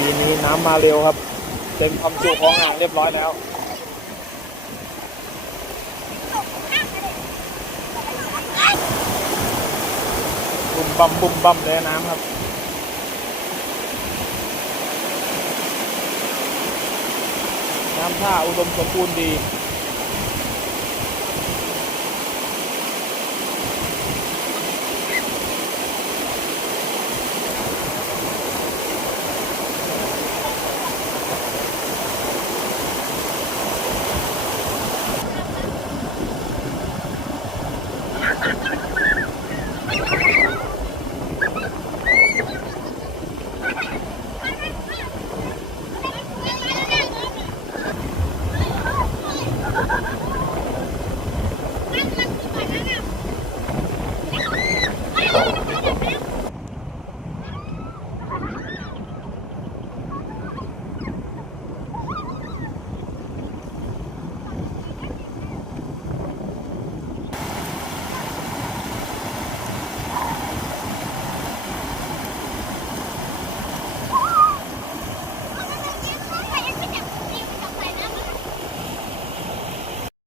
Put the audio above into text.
ปีนี้น้ำมาเร็วครับ เต็มความจุของอ่างเรียบร้อยแล้วบุ่มบั่มบุ่มบั่มเลยน้ำครับน้ำท่าอุดมสมบูรณ์ดี